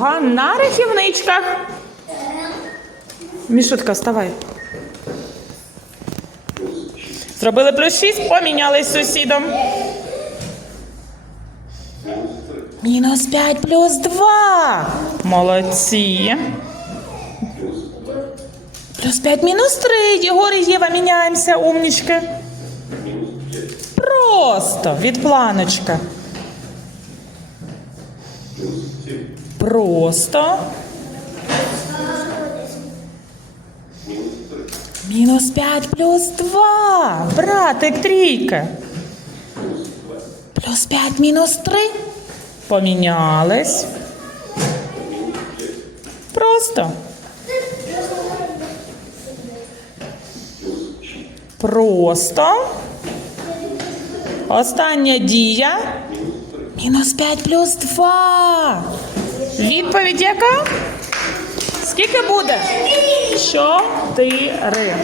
Ага, на рахівничках. Мішутка, вставай. Зробили плюс 6, помінялись сусідом. Мінус 5 плюс 2. Молодці. Плюс 5 мінус 3. Єгор і Єва міняємося, умнічки. Просто від планочка. Просто. Мінус 5 плюс 2. Братик, трійка. Плюс 5 мінус 3. Помінялись. Просто. Просто. Остання дія. Мінус 5 плюс 2. Відповідь яка? Скільки буде? Чотири.